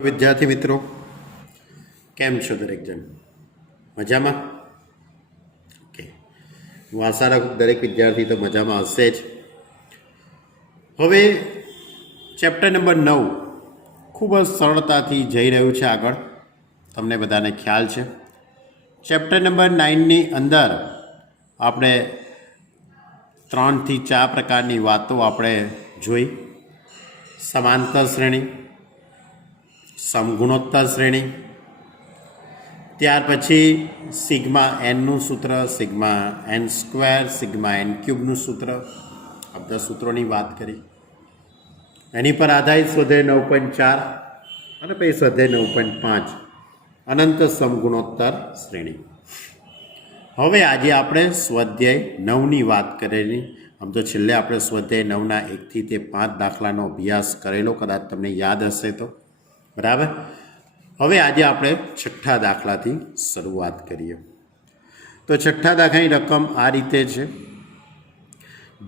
વિદ્યાર્થી મિત્રો, કેમ છો દરેક જણ? મજામાં? ઓકે, હું આશા રાખું દરેક વિદ્યાર્થી તો મજામાં હશે જ. હવે ચેપ્ટર નંબર 9 ખૂબ જ સરળતાથી જઈ રહ્યું છે આગળ, તમને બધાને ખ્યાલ છે. ચેપ્ટર નંબર 9ની અંદર આપણે 3 થી 4 પ્રકારની વાતો આપણે જોઈ. સમાંતર શ્રેણી, સમગુણોત્તર શ્રેણી, ત્યાર પછી સિગ્મા એનનું સૂત્ર, sigma n square, sigma n ક્યુબનું સૂત્ર, આ બધા સૂત્રોની વાત કરી. એની પર આધારિત સ્વાધ્યાય 9.4 અને પછી સ્વાધ્યાય 9.5 અનંત સમગુણોત્તર શ્રેણી. હવે આજે આપણે સ્વાધ્યાય 9ની વાત કરેલી. આમ તો છેલ્લે આપણે સ્વાધ્યાય 9ના 1 થી 5 દાખલાનો અભ્યાસ કરેલો, કદાચ તમને યાદ હશે તો. બરાબર. હવે આજે આપણે છઠ્ઠા દાખલાથી શરૂઆત કરીએ. તો છઠ્ઠા દાખલાની રકમ આ રીતે છે: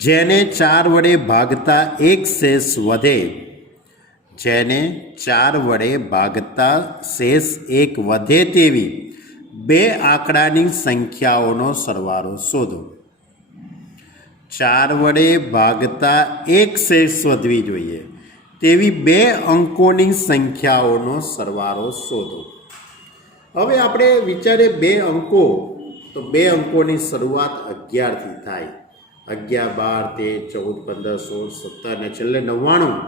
જેને 4 વડે ભાગતા એક શેષ વધે, જેને 4 વડે ભાગતા શેષ એક વધે તેવી બે આંકડાની સંખ્યાઓનો સરવાળો શોધો. 4 વડે ભાગતા એક શેષ વધવી જોઈએ તેવી બે અંકોની સંખ્યાઓનો સરવાળો શોધો. હવે આપણે વિચારીએ બે અંકો, તો બે અંકોની શરૂઆત 11થી થાય. 11, 12, 13, 14, 15, 16, 17 અને છેલ્લે 99.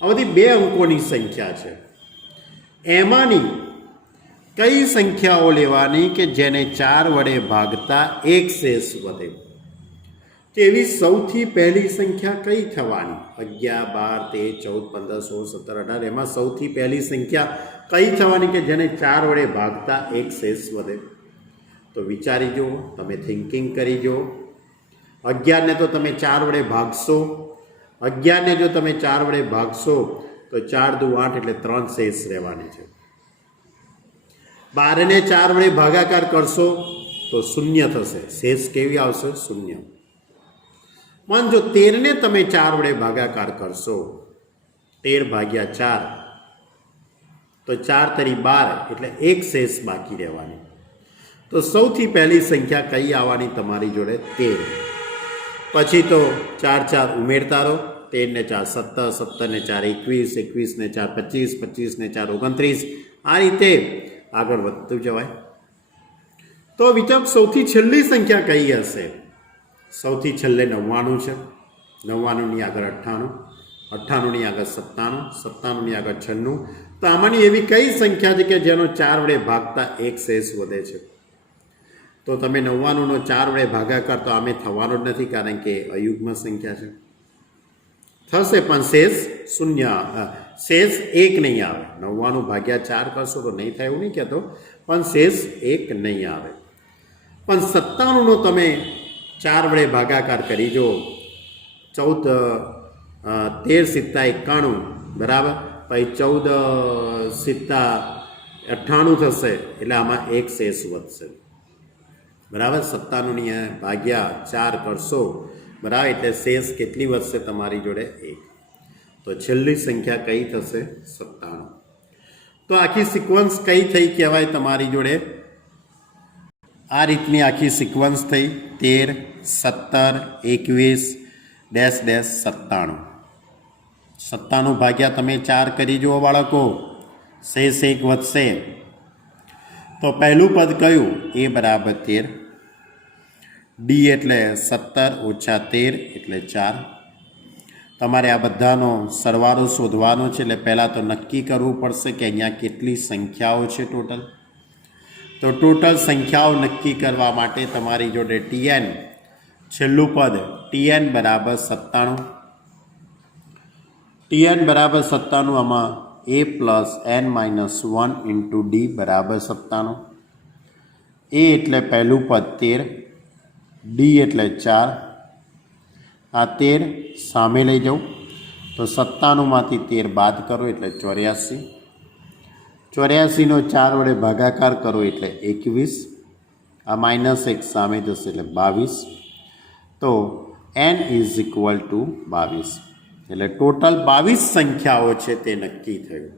આ બધી બે અંકોની સંખ્યા છે. એમાંની કઈ સંખ્યાઓ લેવાની કે જેને 4 વડે ભાગતા એક શેષ વધે? તેવી સૌથી પહેલી સંખ્યા કઈ થવાની? 11, 12, 13, 14, 15, 16, 17, 18. એમાં સૌથી પહેલી સંખ્યા કઈ થવાની કે જેને 4 વડે ભાગતા એક શેષ વધે? તો વિચારી જુઓ, તમે થિંકિંગ કરી જુઓ. 11ને તો તમે 4 વડે ભાગશો. 11ને જો તમે 4 વડે ભાગશો તો 4 દુ 8 એટલે 3 શેષ રહેવાની છે. 12ને 4 વડે ભાગાકાર કરશો તો 0 થશે. શેષ કેવી આવશે? 0. પણ જો 13ને તમે 4 વડે ભાગાકાર કરશો, 13 ભાગ્યા 4 તો 4 તરી 12 એટલે એક શેષ બાકી રહેવાની. તો સૌથી પહેલી સંખ્યા કઈ આવવાની તમારી જોડે? 13. પછી તો 4 4 ઉમેરતા રહો. 13ને 4 17, 17ને 4 21, 21ને 4 25, 25ને 4 29. આ રીતે આગળ વધતું જવાય. તો વિચાર, સૌથી છેલ્લી સંખ્યા કઈ હશે? સૌથી છેલ્લે 99 છે. 99ની આગળ 98, 98ની આગળ 97, 97ની આગળ 96. તો આમાંની એવી કઈ સંખ્યા છે કે જેનો 4 વડે ભાગતા એક શેષ વધે છે? તો તમે 99નો 4 વડે ભાગાકાર તો આમે થવાનો જ નથી, કારણ કે અયુગ્મ સંખ્યા છે. થશે પણ શેષ 0, શેષ 1 નહીં આવે. 99 ભાગ્યા 4 કરશો તો નહીં થાય એવું નહીં કહેતો, પણ શેષ 1 નહીં આવે. પણ 97નો તમે 4 વડે ભાગાકાર કરી જો. 14, 13 × 7 = 91, બરાબર. પછી 14 × 7 = 98 થશે. એટલે આમાં એક શેષ વધશે, બરાબર. 97ની ભાગ્યા 4 કરશો, બરાબર, એટલે શેષ કેટલી વધશે તમારી જોડે? 1. તો છેલ્લી સંખ્યા કઈ થશે? 97. તો આખી સિક્વન્સ કઈ થઈ કહેવાય તમારી જોડે? આ રીતની આખી સિક્વન્સ થઈ: 13, 17, 21, ડેશ ડેશ 97. 97 ભાગ્યા તમે 4 કરી જુઓ બાળકો, શેષ 1 વધશે. તો પહેલું પદ કયું? A બરાબર 13. ડી એટલે 17 ઓછા 13 એટલે 4. તમારે આ બધાનો સરવાળો શોધવાનો છે. એટલે પહેલાં તો નક્કી કરવું પડશે કે અહીંયા કેટલી સંખ્યાઓ છે ટોટલ. તો ટોટલ સંખ્યાઓ નક્કી કરવા માટે તમારી જોડે TN, છેલ્લું પદ TN બરાબર 97. TN બરાબર 97. આમાં A + n - 1 × D બરાબર 97. A એટલે પહેલું પદ 13, D એટલે 4. આ 13 સામે લઈ જાઉં તો 97માંથી 13 બાદ કરો એટલે 84. 84નો 4 વડે ભાગાકાર કરો એટલે 21. આ -1 સામે જશે એટલે 22. તો n = 22. એટલે ટોટલ 22 સંખ્યાઓ છે તે નક્કી થયું.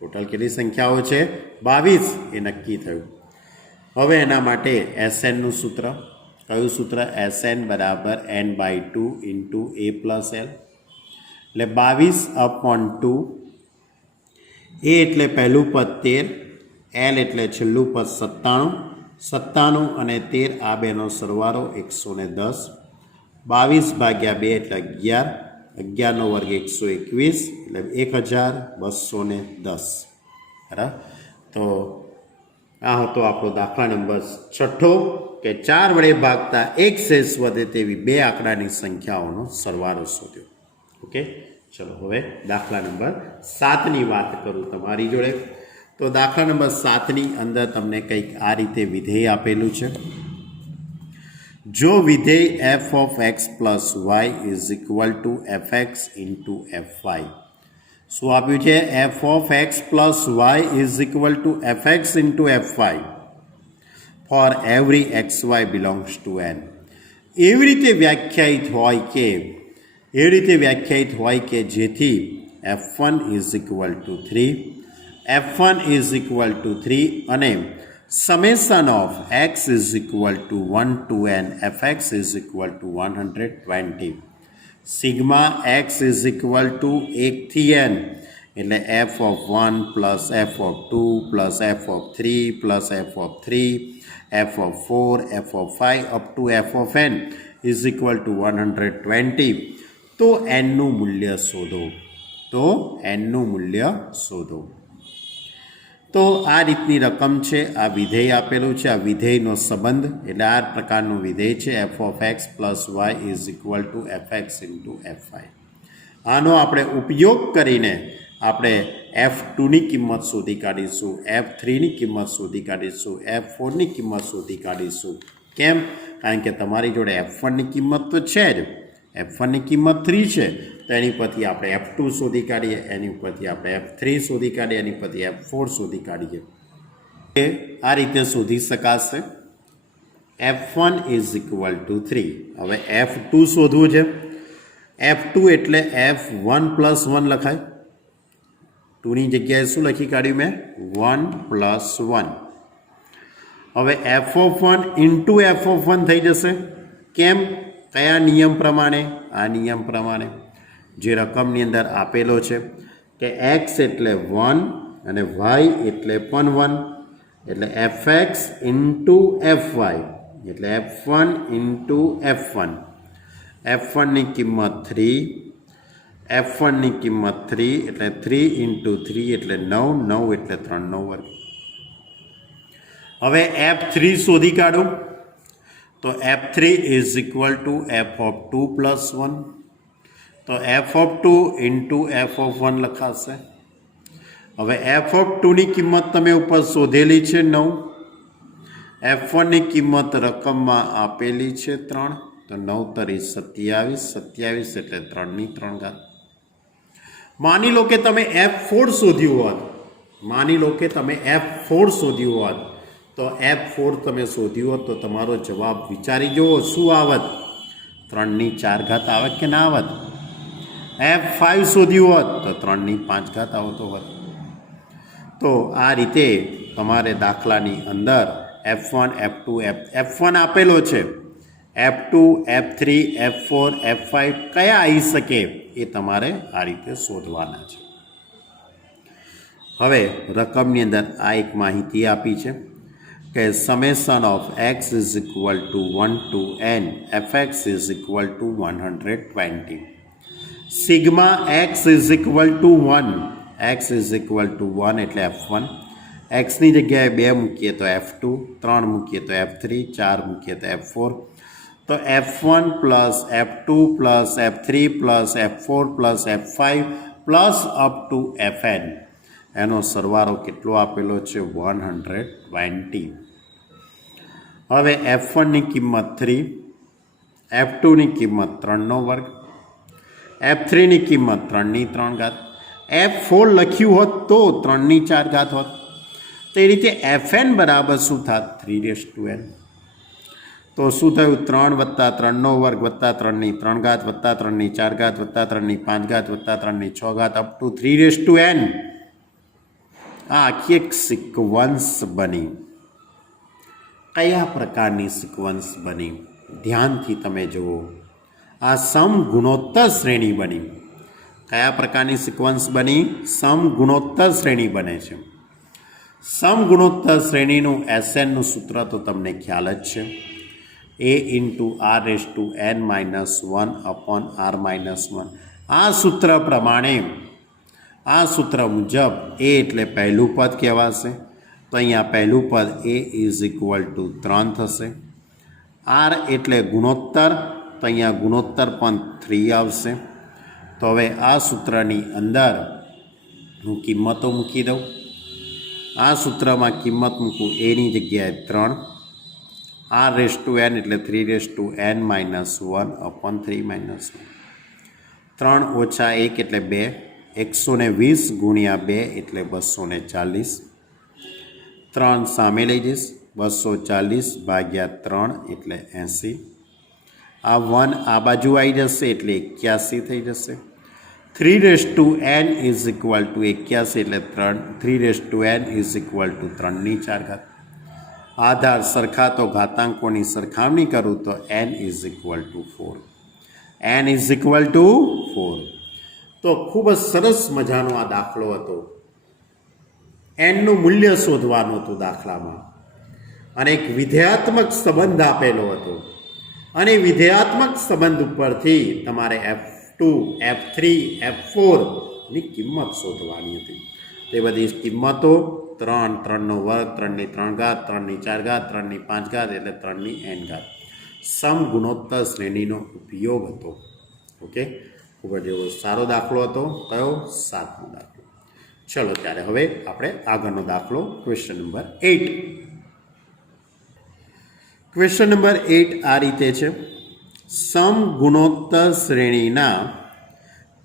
ટોટલ કેટલી સંખ્યાઓ છે? 22 એ નક્કી થયું. હવે એના માટે SNનું સૂત્ર, કયું સૂત્ર? SN બરાબર n/2 into a plus l, એટલે 22/2. a એટલે પહેલું પદ 13, l એટલે છેલ્લું પદ 97, 97 અને 13 આ બેનો સરવાળો 110. 22/2 એટલે 11, 11નો વર્ગ 121 એટલે 1210. બરાબર. તો આ હતો આપણો દાખલા નંબર 6 કે 4 વડે ભાગતા એક શેષ વધે તેવી બે આંકડાની સંખ્યાઓનો સરવાળો શોધ્યો. ઓકે, ચલો હવે દાખલા નંબર 7ની વાત કરું તમારી જોડે. તો દાખલા નંબર 7ની અંદર તમને કંઈક આ રીતે વિધેય આપેલું છે. જો વિધેય f of x plus y is equal to fx into fy. શું આપ્યું છે? f of x plus y is equal to fx into fy for every xy belongs to n. એવી રીતે વ્યાખ્યાયિત હોય કે જેથી f1 is equal to 3, f1 is equal to 3 અને summation of x is equal to 1 to n fx is equal to 120. Sigma x is equal to 1 થી n એટલે f of 1 plus f of 2 plus f of 3 plus f of 3 f of 4 f of 5 up to f of n is equal to 120. તો nનું મૂલ્ય શોધો. તો આ રીતની રકમ છે, આ વિધેય આપેલું છે. આ વિધેયનો સંબંધ એટલે આ પ્રકારનું વિધેય છે f of x plus y is equal to fx into fy. આનો આપણે ઉપયોગ કરીને આપણે f2ની કિંમત શોધી કાઢીશું, f3ની કિંમત શોધી કાઢીશું, f4ની કિંમત શોધી કાઢીશું. કેમ? કારણ કે તમારી જોડે f1ની કિંમત તો છે જ, f1ની કિંમત 3 છે, તો એની પરથી આપણે f2 શોધી કાઢીએ, એની પરથી આપણે f3 શોધી કાઢીએ, એની પરથી f4 શોધી કાઢીએ. આ રીતે શોધી શકાશે. f1 is equal to 3. હવે f2 શોધવું છે. f2 એટલે f1 plus 1 લખાય. 2ની જગ્યાએ શું લખી કાઢ્યું મેં? 1 plus 1. હવે f of 1 into f of 1 થઈ જશે. કેમ? કયા નિયમ પ્રમાણે? આ નિયમ પ્રમાણે જે રકમની અંદર આપેલો છે કે x એટલે 1 અને y એટલે પણ 1, એટલે fx ઇન્ટુ fy એટલે f1 ઇન્ટુ f1. f1ની કિંમત 3, f1ની કિંમત 3 એટલે 3 ઇન્ટુ 3 એટલે 9, 9 એટલે 3નો વર્ગ. હવે f3 શોધી કાઢો. તો f3 is equal to f of 2 plus 1. તો f of 2 into f of 1 લખાશે. હવે f of 2ની કિંમત તમે ઉપર શોધેલી છે 9, f1ની કિંમત રકમમાં આપેલી છે 3, તો 9 તરી 27, 27 એટલે 3ની 3 ઘાત. માની લો કે તમે f4 શોધ્યું હોત, તો f4 તમે શોધ્યું હોત તો તમારો જવાબ વિચારી જુઓ શું આવત? 3ની 4 ઘાત આવે કે ના આવત? f5 શોધ્યું હોત તો 3ની 5 ઘાત આવતો હોત. તો આ રીતે તમારે દાખલાની અંદર f1 f2 f1 આપેલો છે, f2 f3 f4 f5 કયા આવી શકે એ તમારે આ રીતે શોધવાના છે. હવે રકમની અંદર આ એક માહિતી આપી છે કે summation of x is equal to 1 to n fx is equal to 120. Sigma x is equal to 1, x is equal to 1 એટલે f1, xની જગ્યાએ 2 મૂકીએ તો f2, 3 મૂકીએ તો f3, 4 મૂકીએ તો f4. તો f1 plus f2 plus f3 plus f4 plus f5 plus up to fn એનો સરવાળો કેટલો આપેલો છે? 120. હવે f1ની કિંમત 3, f2ની કિંમત 3નો વર્ગ, f3ની કિંમત 3ની 3 ઘાત, f4 લખ્યું હોત તો 3ની 4 ઘાત હોત. તો એ રીતે fn બરાબર શું થાત? 3n. તો શું થયું? 3 વત્તા 3નો વર્ગ વત્તા 3ની 3 ઘાત વત્તા 3ની 4 ઘાત વત્તા 3ની 5 ઘાત વત્તા 3ની 6 ઘાત અપ ટુ 3n. આ આખી એક સિક્વન્સ બની. કયા પ્રકારની સિક્વન્સ બની? ધ્યાનથી તમે જુઓ. આ સમગુણોત્તર શ્રેણી બની. કયા પ્રકારની સિક્વન્સ બની? સમગુણોત્તર શ્રેણી બને છે. સમગુણોત્તર શ્રેણીનું એસએનનું સૂત્ર તો તમને ખ્યાલ જ છે. a into r raise to n minus 1 upon r minus 1. આ સૂત્ર પ્રમાણે, આ સૂત્ર મુજબ a એટલે પહેલું પદ કહેવાશે. તો અહીંયા પહેલું પદ a ઇઝ ઇક્વલ ટુ 3 થશે. r એટલે ગુણોત્તર, તો અહીંયા ગુણોત્તર પણ 3 આવશે. તો હવે આ સૂત્રની અંદર હું કિંમતો મૂકી દઉં. આ સૂત્રમાં કિંમત મૂકું એની જગ્યાએ 3, r રેસ ટુ n એટલે 3 race to n minus 1 upon 3 minus 1. 3 ઓછા 1 એટલે 2, 120 ગુણ્યા 2 એટલે 240. 3 સામે લઈ જઈશ, 240 ભાગ્યા 3 એટલે 80. આ 1 આ બાજુ આવી જશે એટલે 81 થઈ જશે. 3 race to n is equal two 81 એટલે 3 race to n is equal two 3/4. આધાર સરખા તો ઘાતાંકોની સરખામણી કરું તો n is equal two 4. n is equal two 4. તો ખૂબ જ સરસ મજાનો આ દાખલો હતો. એનનું મૂલ્ય શોધવાનું હતું દાખલામાં, અને એક વિધેયાત્મક સંબંધ આપેલો હતો, અને વિધેયાત્મક સંબંધ ઉપરથી તમારે F2, F3, F4ની કિંમત શોધવાની હતી. તે બધી કિંમતો 3, 3નો વર્ગ, 3ની 3 ઘાત, 3ની 4 ઘાત, 3ની 5 ઘાત એટલે 3ની n ઘાત. સમગુણોત્તર શ્રેણીનો ઉપયોગ હતો. ઓકે, ખૂબ જ એવો સારો દાખલો હતો. કયો? 7મો દાખલો. ચલો ત્યારે હવે આપણે આગળનો દાખલો, ક્વેશ્ચન નંબર 8. ક્વેશ્ચન નંબર 8 આ રીતે છે. સમગુણોત્તર શ્રેણીના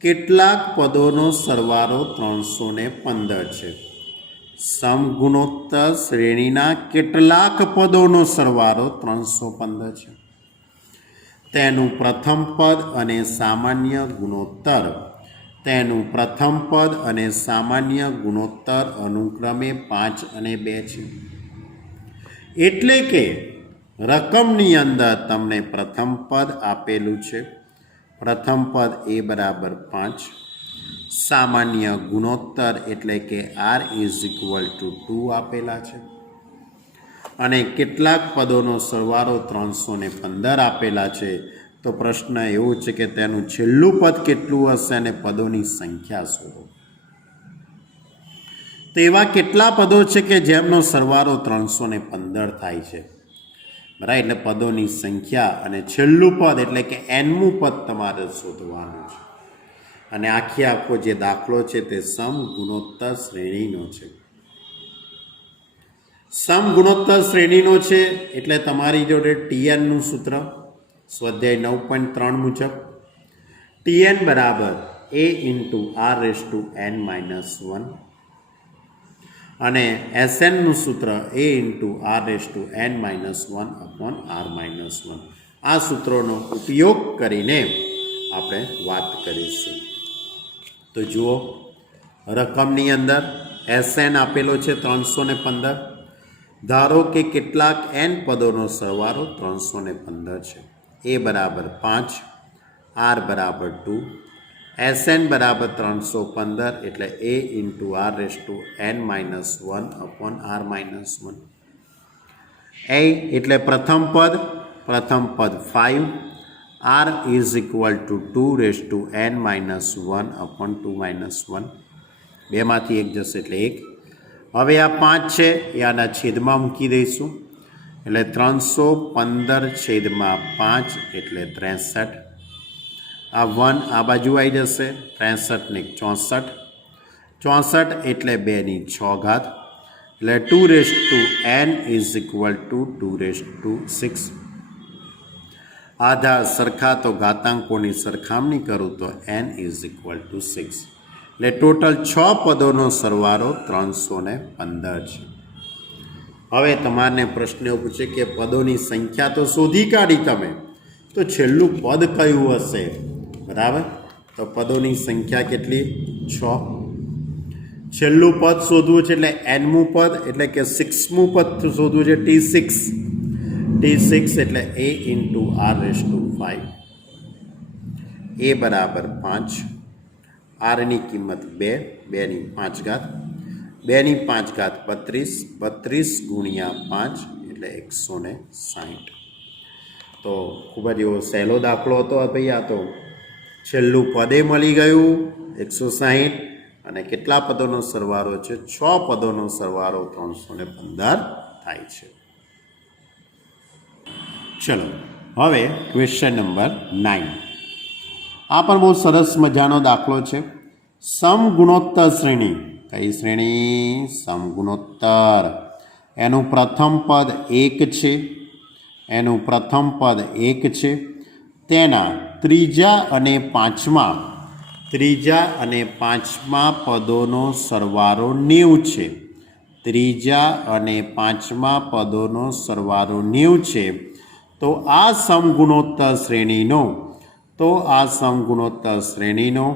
કેટલાક પદોનો સરવાળો 315 છે. સમગુણોત્તર શ્રેણીના કેટલાક પદોનો સરવાળો 315 છે. તેનું પ્રથમ પદ અને સામાન્ય ગુણોત્તર, તેનું પ્રથમ પદ અને સામાન્ય ગુણોત્તર અનુક્રમે 5 અને 2 છે. એટલે કે રકમની અંદર તમને પ્રથમ પદ આપેલું છે. પ્રથમ પદ a બરાબર 5, સામાન્ય ગુણોત્તર એટલે કે r ઇઝ ઇક્વલ ટુ 2 આપેલા છે, અને કેટલાક પદોનો સરવાળો 315 આપેલા છે. તો પ્રશ્ન એવો છે કે તેનું છેલ્લું પદ કેટલું હશે અને પદોની સંખ્યા શોધો. તો એવા કેટલા પદો છે કે જેમનો સરવાળો 315 થાય છે, બરાબર? એટલે પદોની સંખ્યા અને છેલ્લું પદ એટલે કે nમું પદ તમારે શોધવાનું છે. અને આખો જે દાખલો છે તે સમગુણોત્તર શ્રેણીનો છે. સમગુણોત્તર શ્રેણીનો છે એટલે તમારી જોડે TNનું સૂત્ર સ્વાધ્યાય 9.3 મુજબ TN બરાબર a into r race to n minus 1, અને SNનું સૂત્ર a into r race to n minus 1 upon r minus 1. આ સૂત્રોનો ઉપયોગ કરીને આપણે વાત કરીશું. તો જુઓ, રકમની અંદર SN આપેલો છે 315. ધારો કે કેટલાક n પદોનો સરવાળો 315 છે. a બરાબર 5, r બરાબર 2, SN બરાબર 315 એટલે a into r race to n minus 1 upon r minus 1. a એટલે પ્રથમ પદ 5, r is equal two 2 race to n minus 1 upon 2 minus 1. બેમાંથી એક જશે એટલે 1. હવે આ 5 છે એ આના છેદમાં મૂકી દઈશું એટલે 315 છેદમાં 5 એટલે 63. આ 1 આ બાજુ આવી જશે, 63 ને 64, 64 એટલે 2ની 6 ઘાત એટલે 2 race to n is equal two 2 raise to 6. આધાર સરખા તો ઘાતાંકોની સરખામણી કરું તો n ઇઝ ઇક્વલ ટુ 6. એટલે ટોટલ 6 પદોનો સરવાળો 315 છે. હવે તમારને પ્રશ્ન એવો પૂછે કે પદોની સંખ્યા તો શોધી કાઢી તમે, તો છેલ્લું પદ કયું હશે? બરાબર, તો પદોની સંખ્યા કેટલી? 6. છેલ્લું પદ શોધવું છે એટલે એનમું પદ એટલે કે 6મું પદ શોધવું છે T6 એટલે a into r raise to 5 a બરાબર 5 આરની કિંમત 2 2 ની 5 ઘાત 2 ની 5 ઘાત 32 ગુણ્યા 5 એટલે 160. તો ખૂબ જ એવો સહેલો દાખલો હતો ભાઈ. આ તો છેલ્લું પદે મળી ગયું 160 અને કેટલા પદોનો સરવાળો છે? 6 પદોનો સરવાળો 315 થાય છે. ચલો હવે ક્વેશ્ચન નંબર 9. આ પણ બહુ સરસ મજાનો દાખલો છે. સમગુણોત્તર શ્રેણી. કઈ શ્રેણી? સમગુણોત્તર. એનું પ્રથમ પદ 1 છે. એનું પ્રથમ પદ 1 છે. તેના ત્રીજા અને પાંચમા પદોનો સરવાળો 90 છે. ત્રીજા અને પાંચમા પદોનો સરવાળો 90 છે. તો આ સમગુણોત્તર શ્રેણીનો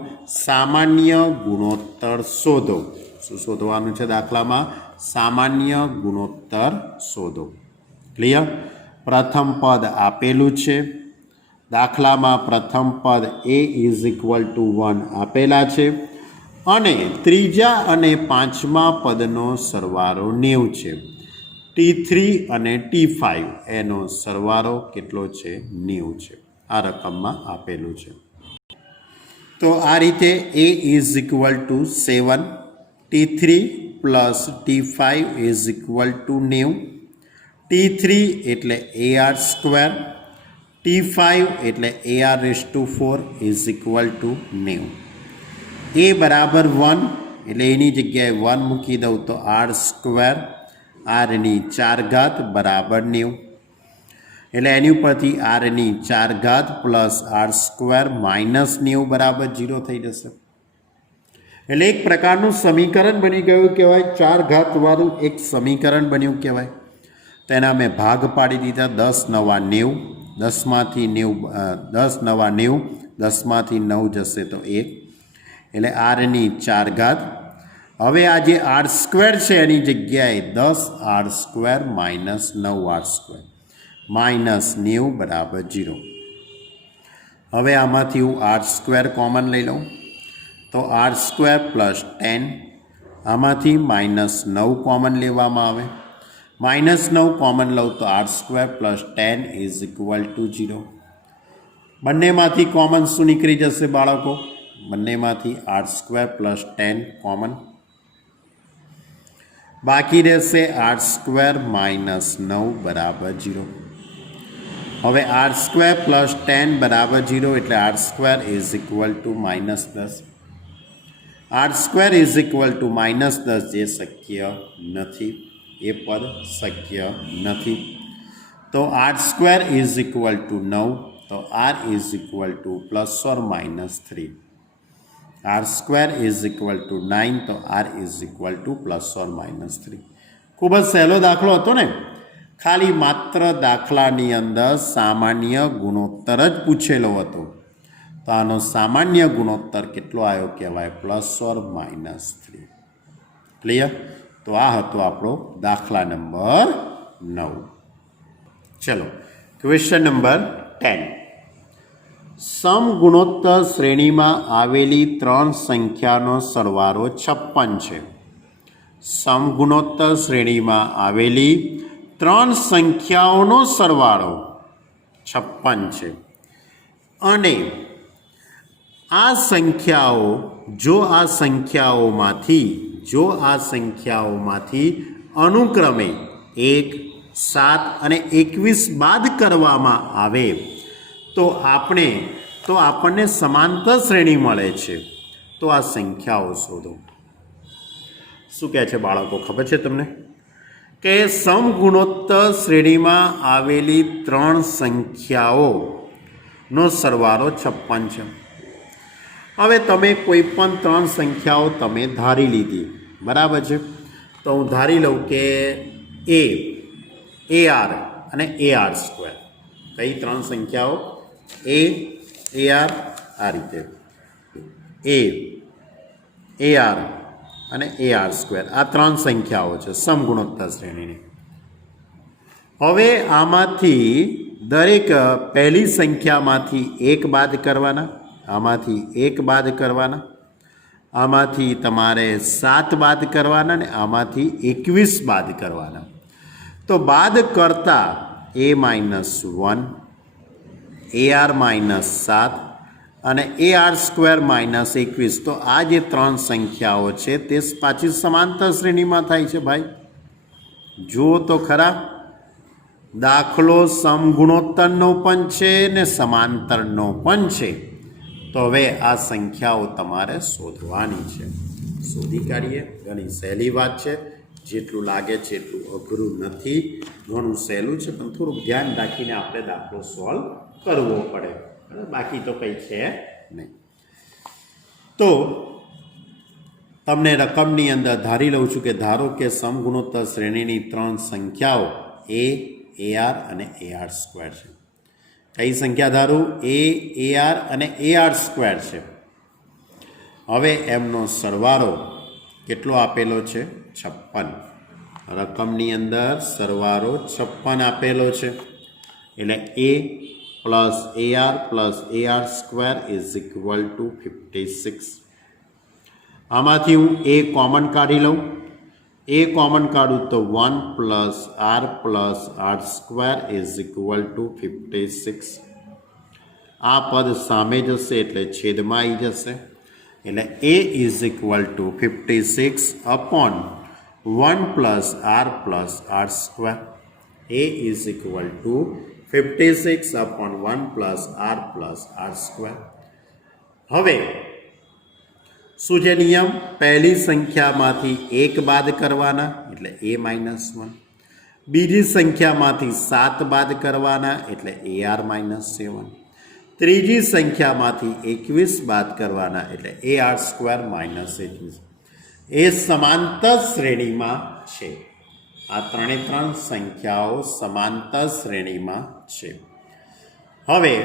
સામાન્ય ગુણોત્તર શોધો. શું શોધવાનું છે દાખલામાં? સામાન્ય ગુણોત્તર શોધો. ક્લિયર? પ્રથમ પદ આપેલું છે દાખલામાં. પ્રથમ પદ a ઇઝ ઇક્વલ ટુ 1 આપેલા છે અને ત્રીજા અને પાંચમા પદનો સરવાળો 90 છે. T3 અને T5 એનો સરવાળો કેટલો છે? 90 છે. આ રકમમાં આપેલું છે. તો આ રીતે a is equal to 7, T3 plus T5 is equal to 90. T3 એટલે AR સ્ક્વેર, T5 એટલે AR raise to 4 is equal to 90. a બરાબર 1 એટલે એની જગ્યાએ 1 મૂકી દઉં તો R સ્ક્વેર, Rની 4 ઘાત બરાબર 90. એટલે એની ઉપરથી Rની 4 ઘાત પ્લસ R સ્ક્વેર માઇનસ 90 બરાબર 0 થઈ જશે. એટલે એક પ્રકારનું સમીકરણ બની ગયું કહેવાય. 4 ઘાતવાળું એક સમીકરણ બન્યું કહેવાય. તેના મેં ભાગ પાડી દીધા. 10 નવા 90, 10માંથી 90, 10માંથી 9 જશે તો 1 એટલે Rની 4 ઘાત. હવે આ જે R સ્ક્વેર છે એની જગ્યાએ 10 R square minus 9 R square minus 90 બરાબર 0. હવે આમાંથી હું R સ્ક્વેર કોમન લઈ લઉં તો R સ્ક્વેર પ્લસ 10, આમાંથી માઇનસ 9 કોમન લેવામાં આવે. માઇનસ 9 કોમન લઉં તો R square plus 10 is equal two 0. બંનેમાંથી કોમન શું નીકળી જશે બાળકો? બંનેમાંથી R સ્ક્વેર પ્લસ 10 કોમન. બાકી રહેશે R સ્ક્વેર માઇનસ 9 બરાબર 0. હવે R સ્ક્વેર પ્લસ 10 બરાબર 0 એટલે R square is equal two minus 10. R square is equal two minus 10 જે શક્ય નથી. એ પદ શક્ય નથી. તો R square is equal two 9 તો R is equal two plus or minus 3. R square is equal two 9 તો R is equal two plus or minus 3. ખૂબ જ સહેલો દાખલો હતો ને. ખાલી માત્ર દાખલાની અંદર સામાન્ય ગુણોત્તર જ પૂછેલો હતો. તો આનો સામાન્ય ગુણોત્તર કેટલો આવ્યો કહેવાય? Plus or minus 3. ક્લિયર? તો આ હતો આપણો દાખલા નંબર 9. ચલો ક્વેશ્ચન નંબર 10. સમગુણોત્તર શ્રેણીમાં આવેલી 3 સંખ્યાનો સરવાળો 56 છે. સમગુણોત્તર શ્રેણીમાં આવેલી 3 સંખ્યાઓનો સરવાળો 56 છે અને આ સંખ્યાઓમાંથી અનુક્રમે 1, 7 અને 21 બાદ કરવામાં આવે તો આપણને સમાંતર શ્રેણી મળે છે. તો આ સંખ્યાઓ શોધો. શું કહે છે બાળકો? ખબર છે તમને કે સમગુણોત્તર શ્રેણીમાં આવેલી 3 સંખ્યાઓનો સરવાળો 56 છે. હવે તમે કોઈ પણ 3 સંખ્યાઓ તમે ધારી લીધી, બરાબર છે? તો હું ધારી લઉં કે AR અને AR સ્ક્વેર. કઈ 3 સંખ્યાઓ? AR આ રીતે, AR અને AR². આ ત્રણ સંખ્યાઓ છે સમગુણોત્તર શ્રેણીની. હવે આમાંથી દરેક પહેલી સંખ્યામાંથી એક બાદ કરવાના, આમાંથી એક બાદ કરવાના, આમાંથી તમારે 7 બાદ કરવાના ને આમાંથી 21 બાદ કરવાના. તો બાદ કરતા A-1, AR-7 અને AR² -21. તો આ જે ત્રણ સંખ્યાઓ છે તે પાછી સમાંતર શ્રેણીમાં થાય છે ભાઈ. જુઓ તો ખરા, દાખલો સમગુણોત્તરનો પણ છે ને સમાંતરનો પણ છે. તો હવે આ સંખ્યાઓ તમારે શોધવાની છે. શોધી કાઢીએ. ઘણી સહેલી વાત છે, જેટલું લાગે છે એટલું અઘરું નથી, ઘણું સહેલું છે, પણ થોડુંક ધ્યાન રાખીને આપણે દાખલો સોલ્વ કરવો પડે, બાકી તો કંઈ છે નહીં. તો તમને રકમની અંદર ધારી લઉં છું કે ધારો કે સમગુણોત્તર શ્રેણીની ત્રણ સંખ્યાઓ AR અને AR² છે. કઈ સંખ્યા ધારું? AR અને AR² છે. હવે એમનો સરવાળો કેટલો આપેલો છે? 56. રકમની અંદર સરવાળો 56 આપેલો છે. એટલે A + AR + AR² = 56. આમાંથી હું A કોમન કાઢી લઉં. A કોમન કાઢું તો 1 + R + R² = 56. આ પદ સામે જશે એટલે છેદમાં આવી જશે. એટલે A = 56 upon 1 + R + R². A = 56 upon 1 + R + R². હવે શું છે નિયમ? પહેલી સંખ્યામાંથી એક બાદ કરવાના એટલે A-1. બીજી સંખ્યામાંથી 7 બાદ કરવાના એટલે AR-7. ત્રીજી સંખ્યામાંથી 21 બાદ કરવાના એટલે AR² -21. એ સમાંતર શ્રેણીમાં છે. આ ત્રણ સંખ્યાઓ સમાંતર શ્રેણીમાં છે. હવે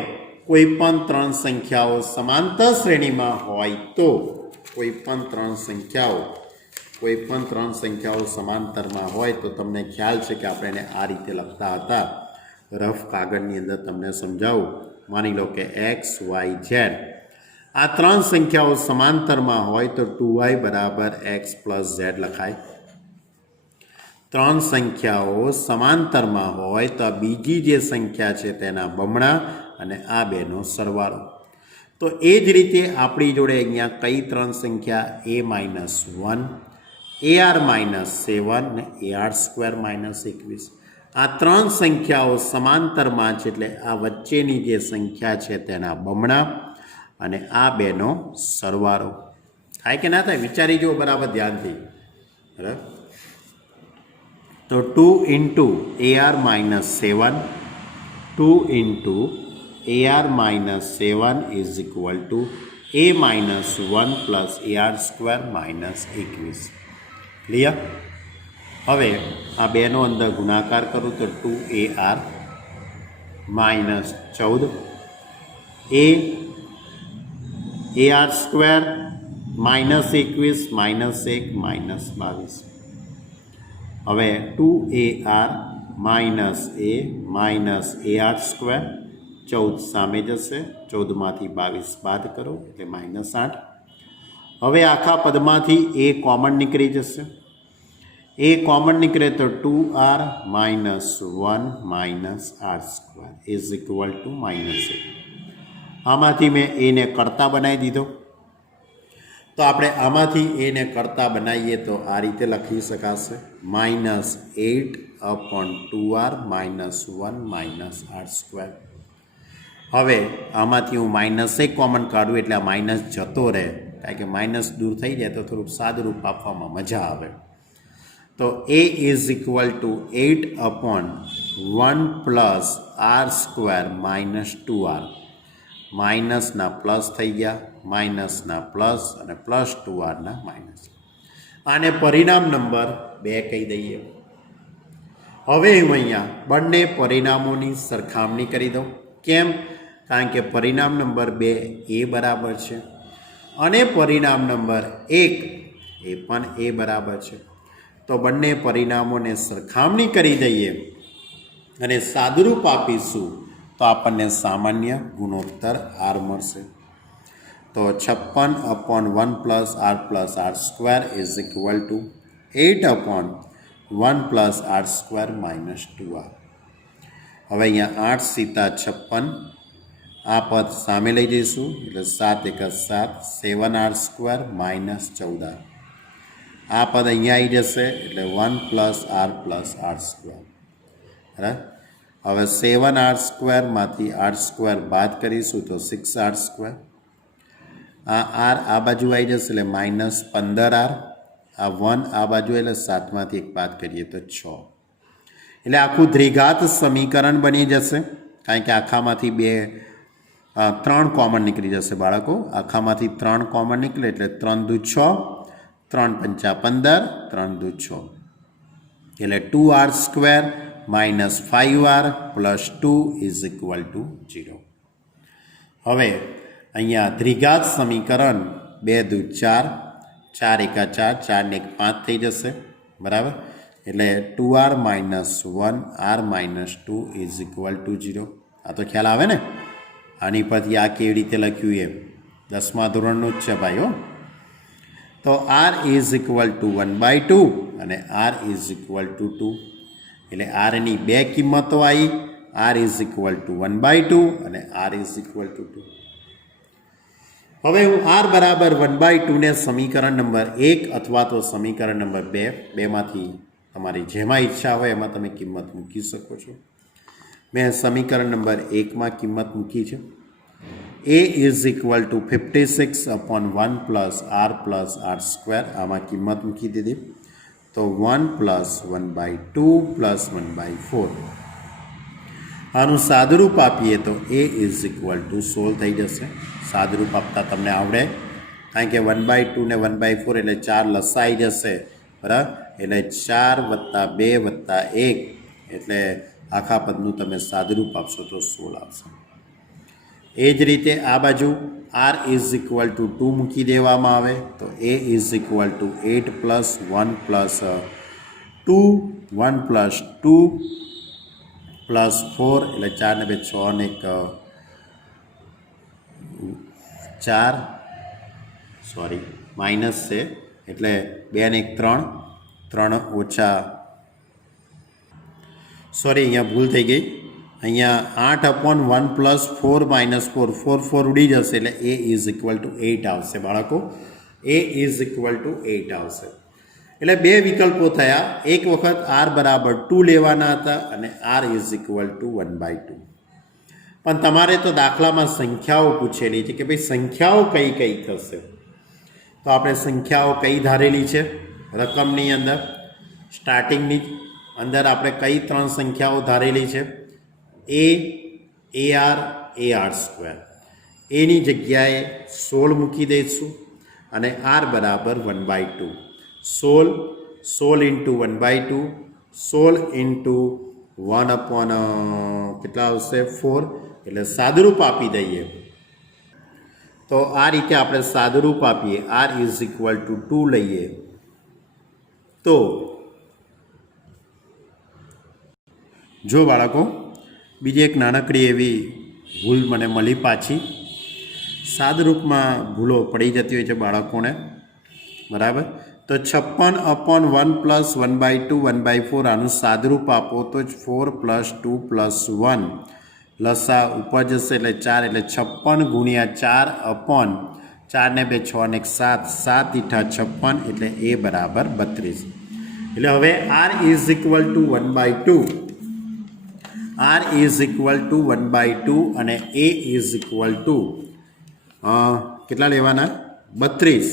કોઈ પણ ત્રણ સંખ્યાઓ સમાંતર શ્રેણીમાં હોય તો કોઈ પણ ત્રણ સંખ્યાઓ સમાંતરમાં હોય તો તમને ખ્યાલ છે કે આપણે એને આ રીતે લખતા હતા. રફ કાગળની અંદર તમને સમજાવું. માની લો કે X, Y, Z. આ ત્રણ સંખ્યાઓ સમાંતરમાં હોય તો 2y = x + z લખાય. ત્રણ સંખ્યાઓ સમાંતરમાં હોય તો આ બીજી જે સંખ્યા છે તેના બમણા અને આ બેનો સરવાળો. તો એ જ રીતે આપણી જોડે અહીંયા કઈ ત્રણ સંખ્યા? A-1, AR-7 ને AR² -21. આ ત્રણ સંખ્યાઓ સમાંતરમાં છે એટલે આ વચ્ચેની જે સંખ્યા છે તેના બમણા અને આ બેનો સરવાળો. થાય કે ના થાય? વિચારી જુઓ બરાબર ધ્યાનથી. બરાબર. તો 2 × AR-7, 2 × AR-7 = A-1 + AR² -21. Clear? હવે આ બેનો અંદર ગુણાકાર કરું તો 2AR -14 AR² -21 -1 -22. હવે 2AR -A AR² 14 સામે જશે. 14માંથી 22 બાદ કરો એટલે -8. હવે આખા પદમાંથી A કોમન નીકળી જશે. A કોમન નીકળે તો 2R -1 -R² = -1. આમાંથી મેં એને કરતા બનાવી દીધો. તો આપણે આમાંથી એને કરતા બનાવીએ તો આ રીતે લખી શકાશે. -8 upon 2R -1 -R². હવે આમાંથી હું -1 કોમન કાઢું એટલે આ માઇનસ જતો રહે, કારણ કે માઇનસ દૂર થઈ જાય તો થોડુંક સાદુરૂપ આપવામાં મજા આવે. તો A = 8 upon 1 + R² -2R. માઇનસના plus થઈ ગયા, માઇનસના પ્લસ અને +2Rના માઇનસ. આને પરિણામ નંબર 2 કહી દઈએ. હવે હું અહીંયા બંને પરિણામોની સરખામણી કરી દઉં. કેમ? કારણ કે પરિણામ નંબર 2 A બરાબર છે અને પરિણામ નંબર 1 એ પણ એ બરાબર છે. તો બંને પરિણામોને સરખામણી કરી દઈએ અને સાદુરૂપ આપીશું તો આપણને સામાન્ય ગુણોત્તર આર મળશે. તો 56/1 + r+r² is equal two 8/1 + r² - 2r. હવે અહીંયા 8 સીતા 56, આ પદ સામે લઈ જઈશું એટલે 7 × 7 7r² - 14r. આ પદ અહીંયા આવી જશે એટલે 1 + r+r². બરાબર. હવે 7r² માંથી r² બાદ કરીશું તો 6r². આ r આ બાજુ આવી જશે એટલે -15r. આ 1 આ બાજુ એટલે 7માંથી 1 બાદ કરીએ તો 6. એટલે આખું દ્વિઘાત સમીકરણ બની જશે, કારણ કે આખામાંથી 3 કોમન નીકળી જશે બાળકો. આખામાંથી 3 કોમન નીકળે એટલે 3 દુ 6, 3 પંચા 15, 3 દુ 6 એટલે 2r² - 5r + 2 is equal two 0. હવે અહીંયા દ્વિઘાત સમીકરણ 2 દુ 4, 4 × 4, 4 ને 1 5 થઈ જશે. બરાબર. એટલે 2r - 1r - 2 is equal two 0. આ તો ખ્યાલ આવે ને? આની પરથી આ કેવી રીતે લખ્યું એમ 10મા ધોરણનું જ છે ભાઈઓ. તો r ઇઝ ઇક્વલ ટુ 1/2 અને r ઇઝ ઇક્વલ ટુ 2. એટલે rની બે કિંમતો આવી, r ઇઝ ઇક્વલ ટુ 1/2 અને r ઇઝ ઇક્વલ ટુ 2. હવે હું r બરાબર 1/2 ને સમીકરણ નંબર 1 અથવા તો સમીકરણ નંબર 2 બેમાંથી તમારી જેમાં ઈચ્છા હોય એમાં તમે કિંમત મૂકી શકો છો. મેં સમીકરણ નંબર 1માં કિંમત મૂકી છે. a is equal two 56/1 + r+r². આમાં કિંમત મૂકી દીધી તો 1 + 1/2 + 1/4. આનું સાદુરૂપ આપીએ તો a ઇઝ ઇક્વલ ટુ 16 થઈ જશે. સાદુરૂપ આપતા તમને આવડે, કારણ કે 1/2 ને 1/4 એટલે 4 લસાઈ જશે. બરાબર. એટલે 4 + 2 + 1 એટલે આખા પદનું તમે સાદુરૂપ આપશો તો 16 આવશે. એ જ રીતે આ બાજુ r ઇઝ ઇક્વલ ટુ 2 મૂકી દેવામાં આવે તો a ઇઝ ઇક્વલ ટુ 8 + 1 + 2, 1 + 2 + 4 એટલે 4 ને 2 6 ને 4 સોરી માઇનસ છે એટલે 2 ને 1 3, 3 ઓછા સોરી અહીંયા ભૂલ થઈ ગઈ. અહીંયા 8/1 + 4 - 4, 4 4 ઉડી જશે એટલે a ઇઝ ઇક્વલ ટુ 8 આવશે બાળકો. a ઇઝ ઇક્વલ ટુ 8 આવશે. એટલે બે વિકલ્પો થયા. એક વખત r બરાબર 2 લેવાના હતા અને r ઇઝ ઇક્વલ ટુ 1/2. પણ તમારે તો દાખલામાં સંખ્યાઓ પૂછેલી છે કે ભાઈ સંખ્યાઓ કઈ કઈ થશે. તો આપણે સંખ્યાઓ કઈ ધારેલી છે રકમની અંદર, સ્ટાર્ટિંગની અંદર આપણે કઈ 3 સંખ્યાઓ ધારેલી છે? ar, ar². એની જગ્યાએ 16 મૂકી દઈશું અને r બરાબર 1/2. 16 × 1/2, 16 × 1/ કેટલા આવશે 4. એટલે સાદુરૂપ આપી દઈએ તો આ રીતે આપણે સાદુરૂપ આપીએ. r ઇઝ ઇક્વલ ટુ 2 લઈએ તો જો બાળકો બીજી એક નાનકડી એવી ભૂલ મને મળી પાછી. સાદુરૂપમાં ભૂલો પડી જતી હોય છે બાળકોને. બરાબર. તો 56/1 + 1/2 1/4 આનું સાદુરૂપ આપો તો જ 4 + 2 + 1 લસા ઉપર જશે એટલે 4 એટલે 56 × 4/4 ને 2 6 ને 1 7, 7 × 56 એટલે a બરાબર 32. એટલે હવે r is equal two 1/2, r is equal two 1/2 અને a ઇઝ ઇક્વલ ટુ કેટલા લેવાના 32.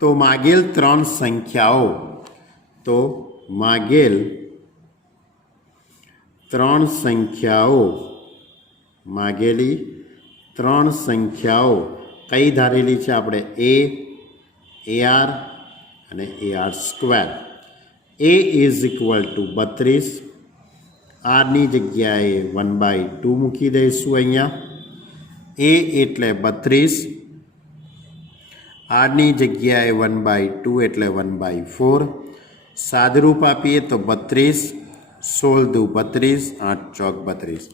તો માગેલ 3 સંખ્યાઓ માગેલી 3 સંખ્યાઓ કઈ ધારેલી છે આપણે? ar અને ar². a is equal two 32, આરની જગ્યાએ 1/2 મૂકી દઈશું અહીંયા. a એટલે 32 આરની જગ્યાએ 1/2 એટલે 1/4. સાદરૂપ આપીએ તો 32, 16 દુ 32, 8 ચોક 32.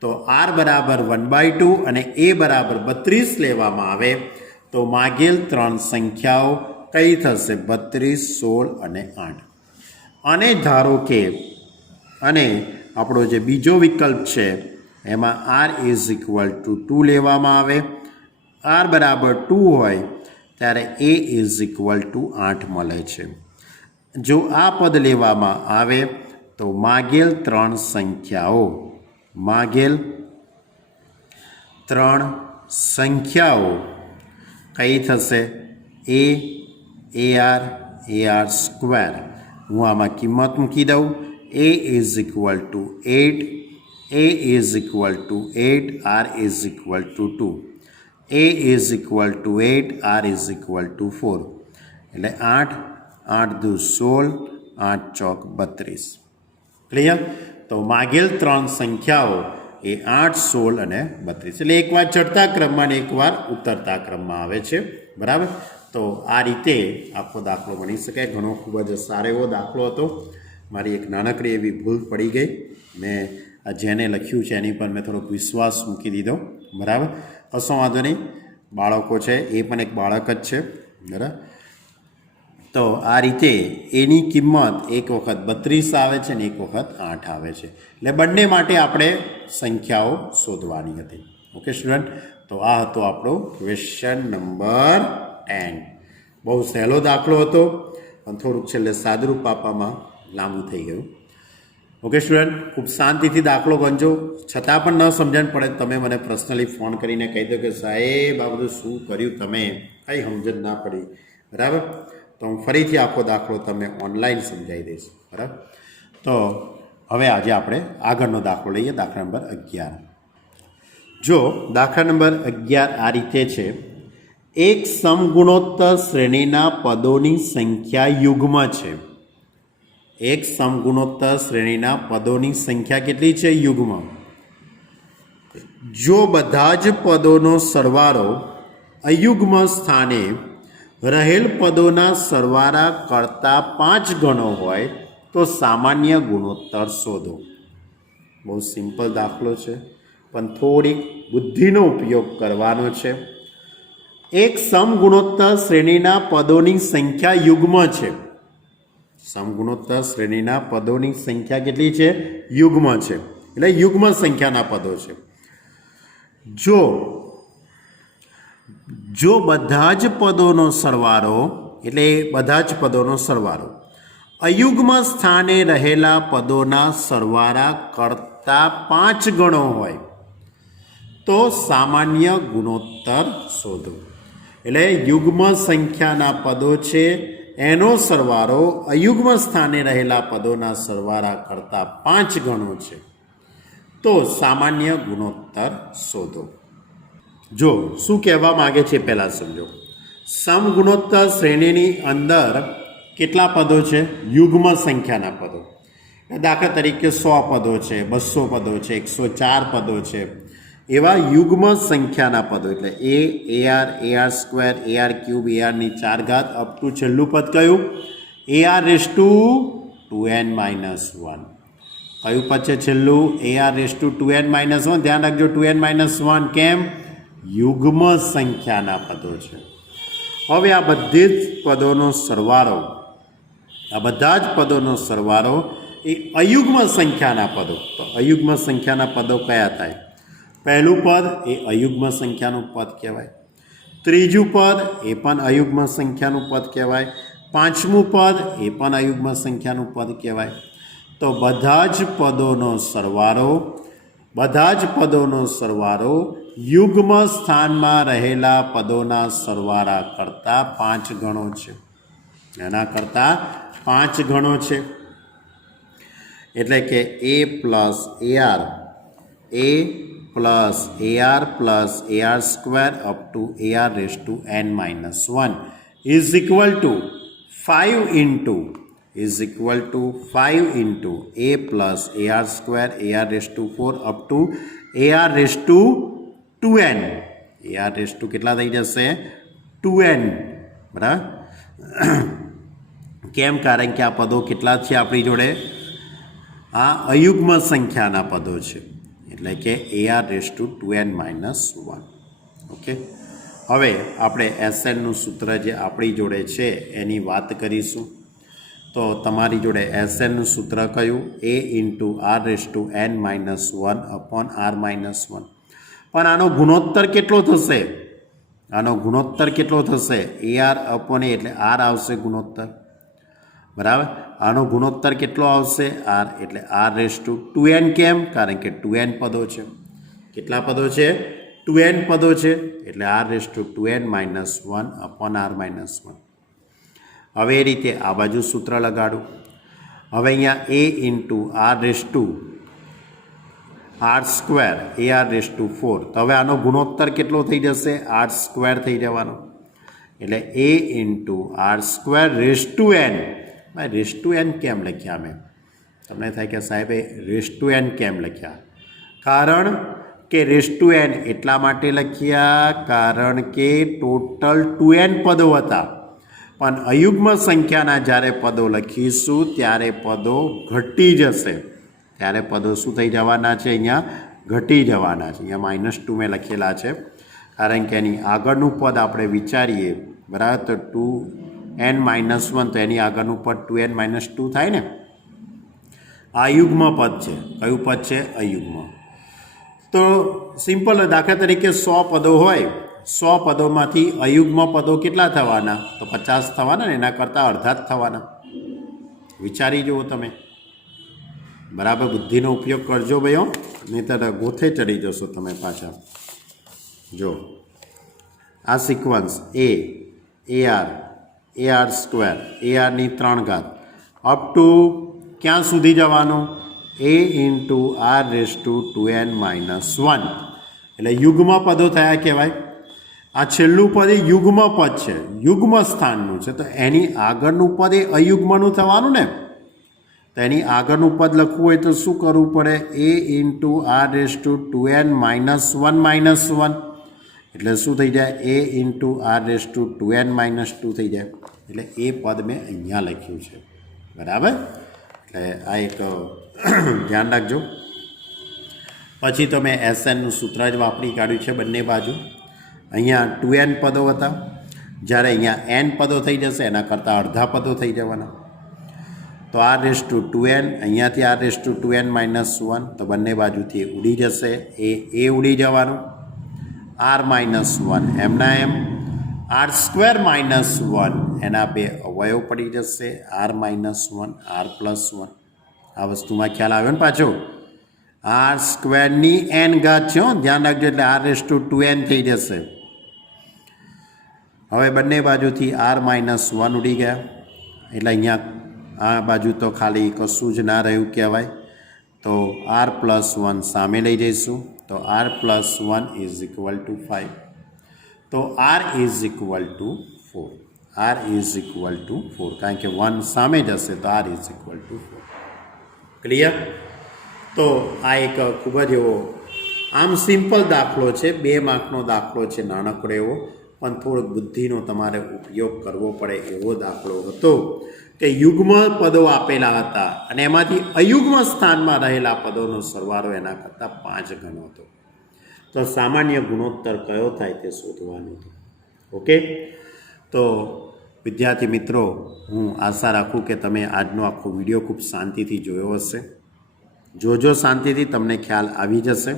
તો આર બરાબર 1/2 અને એ બરાબર 32 લેવામાં આવે તો માગેલ ત્રણ સંખ્યાઓ કઈ થશે? 32, 16 અને 8. અને ધારો કે અને આપણો જે બીજો વિકલ્પ છે એમાં આર ઇઝ ઇક્વલ ટુ 2 લેવામાં આવે, આર બરાબર 2 હોય ત્યારે એ ઇઝ ઇક્વલ ટુ 8 મળે છે. જો આ પદ લેવામાં આવે તો માગેલ ત્રણ સંખ્યાઓ કઈ થશે? AR square. હું આમાં કિંમત મૂકી દઉં. A is equal two 8, A is equal two 8, R is equal two 2. A is equal two 8, R is equal two 4. એટલે 8, 8 દુ 16, 8 ચોક 32. ક્લિયર? તો માગેલ ત્રણ સંખ્યાઓ એ 8, 16 અને 32. એટલે એકવાર ચડતા ક્રમમાં અને એકવાર ઉતરતા ક્રમમાં આવે છે. બરાબર? તો આ રીતે આખો દાખલો ગણી શકાય. ઘણો ખૂબ જ સારો એવો દાખલો હતો. મારી એક નાનકડી એવી ભૂલ પડી ગઈ. મેં જેને લખ્યું છે એની પર મેં થોડોક વિશ્વાસ મૂકી દીધો. બરાબર? કશો વાંધો નહીં. બાળકો છે એ પણ એક બાળક જ છે. બરાબર? તો આ રીતે એની કિંમત એક વખત 32 આવે છે ને એક વખત 8 આવે છે. એટલે બંને માટે આપણે સંખ્યાઓ શોધવાની હતી. Okay student? તો આ હતો આપણો ક્વેશ્ચન નંબર 10. બહુ સહેલો દાખલો હતો પણ થોડુંક છેલ્લે સાદરૂપ આપવામાં લાંબુ થઈ ગયું. Okay student? ખૂબ શાંતિથી દાખલો ગણજો. છતાં પણ ન સમજણ પડે તમે મને પર્સનલી ફોન કરીને કહી દો કે સાહેબ આ બધું શું કર્યું તમે, કંઈ સમજણ ના પડી. બરાબર? તો હું ફરીથી આખો દાખલો તમને ઓનલાઈન સમજાવી દઈશ. બરાબર? તો હવે આજે આપણે આગળનો દાખલો લઈએ, દાખલા નંબર 11. જો દાખલા નંબર 11 આ રીતે છે. એક સમગુણોત્તર શ્રેણીના પદોની સંખ્યા યુગ્મ છે. એક સમગુણોત્તર શ્રેણીના પદોની સંખ્યા કેટલી છે? યુગ્મ. જો બધા જ પદોનો સરવાળો અયુગ્મ સ્થાને રહેલ પદોના સરવાળા કરતાં 5 ગણો હોય તો સામાન્ય ગુણોત્તર શોધો. બહુ સિમ્પલ દાખલો છે પણ થોડીક બુદ્ધિનો ઉપયોગ કરવાનો છે. એક સમગુણોત્તર શ્રેણીના પદોની સંખ્યા યુગ્મ છે. સમગુણોત્તર શ્રેણીના પદોની સંખ્યા કેટલી છે? યુગ્મ છે. એટલે યુગ્મ સંખ્યાના પદો છે. જો બધા જ પદોનો સરવાળો એટલે બધા જ પદોનો સરવાળો અયુગ્મ સ્થાને રહેલા પદોના સરવાળા કરતાં 5 ગણો હોય તો સામાન્ય ગુણોત્તર શોધો. એટલે યુગ્મ સંખ્યાના પદો છે એનો સરવાળો અયુગ્મ સ્થાને રહેલા પદોના સરવાળા કરતાં 5 ગણો છે તો સામાન્ય ગુણોત્તર શોધો. જો શું કહેવા માગે છે પહેલાં સમજો. સમગુણોત્તર શ્રેણીની અંદર કેટલા પદો છે? યુગ્મ સંખ્યાના પદો. દાખલા તરીકે 100 પદો છે, 200 પદો છે, 104 પદો છે. એવા યુગ્મ સંખ્યાના પદો એટલે AR સ્ક્વેર, AR ક્યુબ, ARની 4 ઘાત અપ ટુ છેલ્લું પદ કયું? AR raise to 2n - 1. કયું પદ છે છેલ્લું? AR raise to 2n - 1. ધ્યાન રાખજો 2n - 1 કેમ? યુગ્મ સંખ્યાના પદો છે. હવે આ બધી જ પદોનો સરવાળો બધા જ પદોનો સરવાળો એ અયુગ્મ સંખ્યાના પદો. તો અયુગ્મ સંખ્યાના પદો કયા થાય? પહેલું પદ એ અયુગ્મ સંખ્યાનું પદ કહેવાય. ત્રીજું પદ એ પણ અયુગ્મ સંખ્યાનું પદ કહેવાય. પાંચમું પદ એ પણ અયુગ્મ સંખ્યાનું પદ કહેવાય. તો બધા જ પદોનો સરવાળો યુગ્મ સ્થાનમાં રહેલા પદોના સરવાળા કરતાં 5 ગણો છે. એના કરતાં 5 ગણો છે. એટલે કે A plus AR square up to AR raise to n - 1 is equal to 5 into A plus AR square AR raise to 4 up to AR raise to 2n. AR raise to કેટલા થઈ જશે? 2n બરાબર. કેમ? કારણ કે આ પદો કેટલા છે આપણી જોડે? આ અયુગ્મ સંખ્યાના પદો છે, એટલે કે AR⁻2n-1. ઓકે, હવે આપણે SNનું સૂત્ર જે આપણી જોડે છે એની વાત કરીશું. તો તમારી જોડે SNનું સૂત્ર કયું? A×R⁻n-1/R-1. પણ આનો ગુણોત્તર કેટલો થશે? આનો ગુણોત્તર કેટલો થશે? AR/A એટલે R આવશે ગુણોત્તર, બરાબર. આનો ગુણોત્તર કેટલો આવશે? R એટલે R⁻2n. કેમ? કારણ કે 2n પદો છે. કેટલા પદો છે? 2n પદો છે, એટલે R⁻2n-1/R-1. હવે એ રીતે આ બાજુ સૂત્ર લગાડું. હવે અહીંયા A×R², AR⁴. તો હવે આનો ગુણોત્તર કેટલો થઈ જશે? R² થઈ જવાનો, એટલે A×R²n. ભાઈ n કેમ લખ્યા મેં? તમને થાય કે સાહેબ n કેમ લખ્યા? કારણ કે n એટલા માટે લખ્યા કારણ કે ટોટલ 2n પદો હતા, પણ અયુગ્મ સંખ્યાના જ્યારે પદો લખીશું ત્યારે પદો ઘટી જશે. ત્યારે પદો શું થઈ જવાના છે? અહીંયા ઘટી જવાના છે. અહીંયા -2 મેં લખેલા છે કારણ કે એની આગળનું પદ આપણે વિચારીએ, બરાબર. તો 2n-1, તો એની આગળનું પદ 2n-2 થાય ને. આ અયુગ્મ પદ છે. કયું પદ છે? અયુગ્મ. તો સિમ્પલ, દાખલા તરીકે 100 પદો હોય, 100 પદોમાંથી અયુગ્મ પદો કેટલા થવાના? તો 50 થવાના ને, એના કરતાં અડધા જ થવાના. વિચારી જુઓ તમે, બરાબર. બુદ્ધિનો ઉપયોગ કરજો ભાઈઓ, નહીંતર ગોથે ચડી જશો તમે પાછા. જો આ સિક્વન્સ AR², ARની 3 ઘાત અપ ટુ ક્યાં સુધી જવાનું? A×R⁻2n-1. એટલે યુગ્મ પદો થયા કહેવાય. આ છેલ્લું પદ એ યુગ્મ પદ છે, યુગ્મ સ્થાનનું છે, તો એની આગળનું પદ એ અયુગ્મનું થવાનું ને. તો એની આગળનું પદ લખવું હોય તો શું કરવું પડે? A×R⁻2n-1 એટલે શું થઈ જાય? A×R⁻2n-2 થઈ જાય. એટલે એ પદ મેં અહીંયા લખ્યું છે, બરાબર. એટલે આ એક ધ્યાન રાખજો. પછી તો મેં SNનું સૂત્ર જ વાપરી કાઢ્યું છે બંને બાજુ. અહીંયા 2n પદો હતા, જ્યારે અહીંયા n પદો થઈ જશે એના કરતાં અડધા પદો થઈ જવાના. તો R⁻2n, અહીંયાથી R⁻2n-1, તો બંને બાજુથી ઉડી જશે. એ ઉડી જવાનું. R-1 એમના એમ, R²-1 એના 2 અવયવ પડી જશે, R-1, R+1. આ વસ્તુમાં ખ્યાલ આવ્યો ને પાછો? R²ની n ઘાત છે, ધ્યાન રાખજો. એટલે R⁻2n થઈ જશે. હવે બંને બાજુથી R-1 ઉડી ગયા, એટલે અહીંયા આ બાજુ તો ખાલી કશું જ ના રહ્યું કહેવાય. તો R+1 સામે લઈ જઈશું, તો R+1 = 5. તો R = 4. R = 4, કારણ કે 1 સામે જશે, તો R = 4. ક્લિયર? તો આ એક ખૂબ જ એવો આમ સિમ્પલ દાખલો છે, 2 માર્કનો દાખલો છે, નાનકડો એવો, પણ થોડોક બુદ્ધિનો તમારે ઉપયોગ કરવો પડે એવો દાખલો હતો. કે યુગ્મ પદો આપેલા હતા અને એમાંથી અયુગ્મ સ્થાનમાં રહેલા પદોનો સરવાળો એના કરતાં 5 ગણો હતો. તો સામાન્ય ગુણોત્તર કયો થાય તે શોધવાનું હતું. ઓકે, તો વિદ્યાર્થી મિત્રો, હું આશા રાખું કે તમે આજનો આખો વિડીયો ખૂબ શાંતિથી જોયો હશે. જોજો શાંતિથી, તમને ખ્યાલ આવી જશે.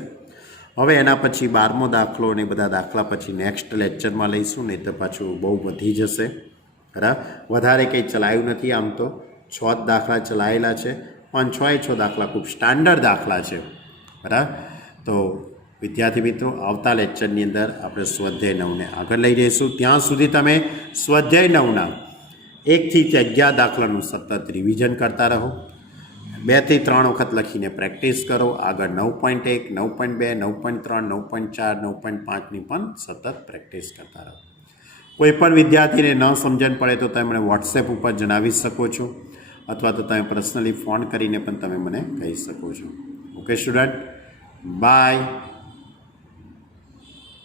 હવે એના પછી 12મો દાખલો અને બધા દાખલા પછી નેક્સ્ટ લેક્ચરમાં લઈશું, નહીં તો પાછું બહુ વધી જશે. બરાબર, વધારે કંઈ ચલાવ્યું નથી. આમ તો 6 જ દાખલા ચલાવેલા છે, પણ 6 દાખલા ખૂબ સ્ટાન્ડર્ડ દાખલા છે. બરાબર, તો વિદ્યાર્થી મિત્રો, આવતા લેક્ચરની અંદર આપણે સ્વાધ્યાય 9ને આગળ લઈ જઈશું. ત્યાં સુધી તમે સ્વાધ્યાય 9ના 1 થી 11 દાખલાનું સતત રિવિઝન કરતા રહો. 2 થી 3 વખત લખીને પ્રેક્ટિસ કરો. આગળ 9.1, 9.2, 9.3, 9.4, 9.5ની પણ સતત પ્રેક્ટિસ કરતા રહો. કોઈ પણ વિદ્યાર્થીને ન સમજણ પડે તો તમે મને વોટ્સએપ ઉપર જણાવી શકો છો, અથવા તો તમે પર્સનલી ફોન કરીને પણ તમે મને કહી શકો છો. Okay student, by.